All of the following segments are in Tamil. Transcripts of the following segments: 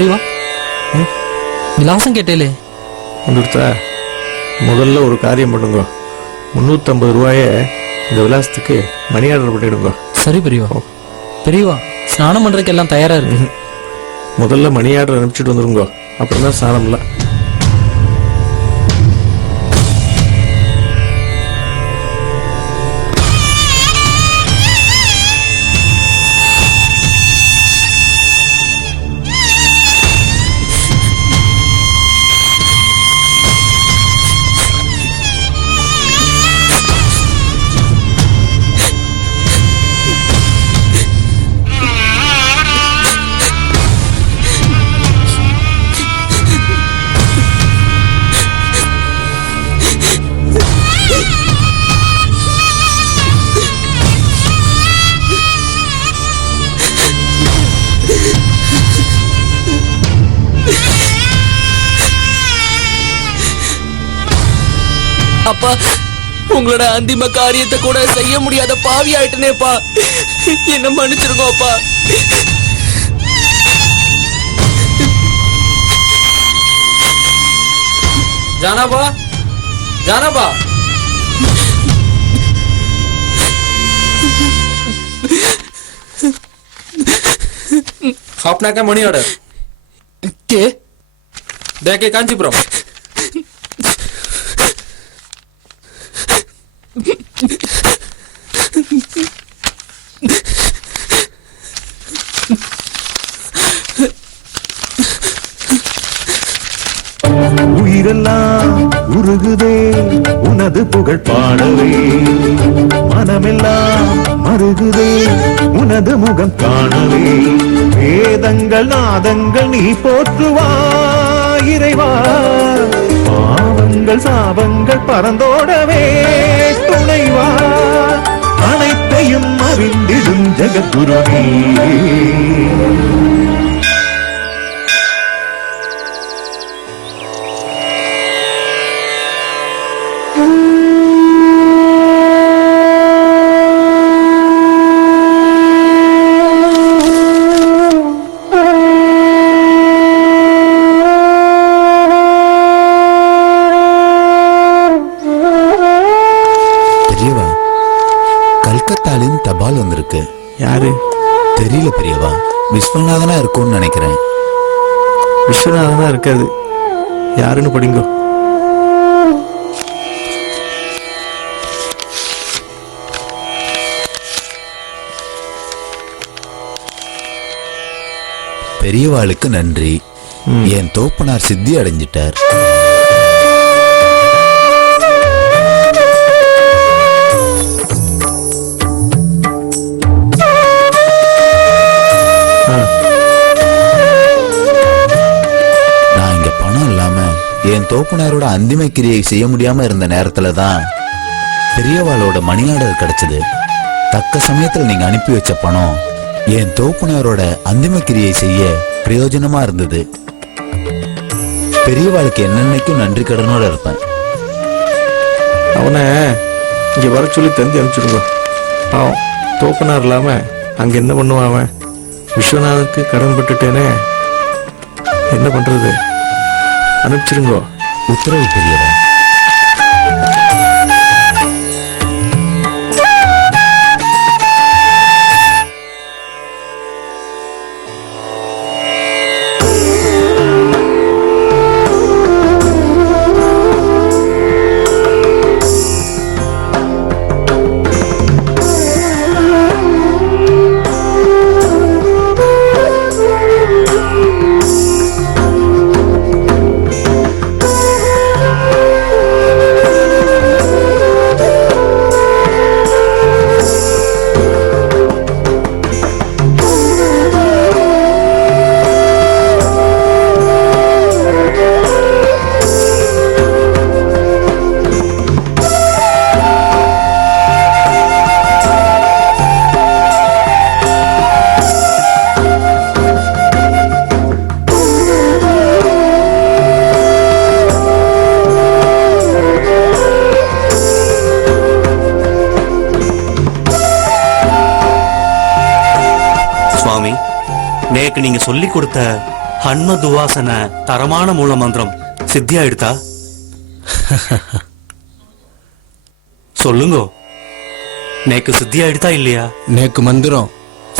பெரியவா விலாசம் கேட்டேலே வந்துடுத்தா. முதல்ல ஒரு காரியம் பண்ணுங்க. 350 ரூபாய இந்த விலாசத்துக்கு மணி ஆர்டர் பண்ணிடுங்க. சரி பெரியவா. பெரியவா ஸ்நானம் பண்றதுக்கு எல்லாம் தயாரா இருக்கு. முதல்ல மணி ஆர்டர் அனுப்பிச்சுட்டு வந்துருங்க, அப்புறம் தான் ஸ்நானம்லாம். அப்பா, உங்களோட அந்திம காரியத்தை கூட செய்ய முடியாத பாவி ஆயிட்டனேப்பா. என்ன மன்னிச்சிருங்க அப்பா. ஜானாபா, ஜானாபா, अपना क्या मनी ऑर्डर के देखे कांचीपुरम உயிரெல்லாம் உருகுதே உனது புகழ் பாடவே, மனமெல்லாம் மருகுதே உனது முகம் காணவே. வேதங்கள் நாதங்கள் நீ போற்றுவாய் இறைவா, பாவங்கள் சாபங்கள் பறந்தோடவே துணைவா. அனைத்தையும் அறிந்திடும் ஜெகத்குருவே. கல்கத்தாலின் தபால் வந்திருக்கு. யாரு தெரியல பெரியவா. விஸ்வநாதனா இருக்கும்னு நினைக்கிறேன். விஸ்வநாதனா இருக்காது, யாருன்னு படிங்கோ. பெரியவாளுக்கு நன்றி. என் தோப்பனார் சித்தி அடைஞ்சிட்டார். என் தோப்புனாரோட அந்திம கிரியை செய்ய முடியாம இருந்த நேரத்துல தான் பெரியவாளோட மணி ஆர்டர் கிடைச்சது. தக்க சமயத்துல நீங்க அனுப்பி வச்ச பணம் என் தோப்புனாரோட அந்திம கிரியை செய்ய பிரயோஜனமா இருந்தது. பெரியவாளுக்கு என்னன்னைக்கும் நன்றி கடனோட இருப்பேன். அவனை இங்க வர சொல்லி தந்தி அனுப்பிச்சுடுங்க. பாவம் தோப்பனார் இல்லாம அங்க என்ன பண்ணுவான் அவன்? விஸ்வநாதனுக்கு கடன் பட்டுட்டேனே, என்ன பண்றது? அனுப்பிச்சிருங்கோ. உத்தரவு பெரியவா. நேக்கு நீங்க சொல்லி கொடுத்த ஹன்மதுவாசன தரமான மூல மந்திரம் சித்தியாயிடுதா? சொல்லுங்க, நேக்கு சித்தியாயிடுதா இல்லையா? நேக்கு மந்திரம்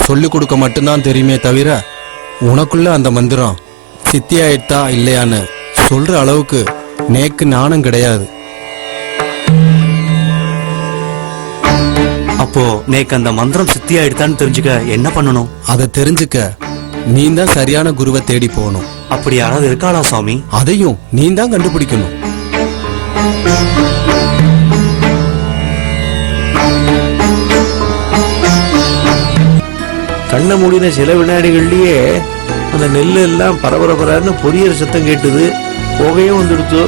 சொல்லி கொடுக்க மட்டும்தான் தெரியுமே தவிர உனக்குள்ள அந்த மந்திரம் சித்தியாயிட்டா இல்லையான்னு சொல்ற அளவுக்கு நேக்கு ஞானம் கிடையாது. அப்போ நேக்கு அந்த மந்திரம் சித்தியாயிடுதான்னு தெரிஞ்சுக்க என்ன பண்ணணும்? அதை தெரிஞ்சுக்க நீ தான் சரியான குருவை தேடி போகணும். அப்படி யாராவது இருக்காளா சுவாமி? அதையும் நீ தான் கண்டுபிடிக்கணும். கண்ணை மூடின சில வினாடிகள்லயே அந்த நெல்லு எல்லாம் பரபரன்னு பொரியற சத்தம் கேட்டுது. புகையும் வந்துடுத்து.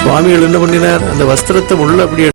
சுவாமிகள் என்ன பண்ணினார், அந்த வஸ்திரத்தை உள்ள அப்படியே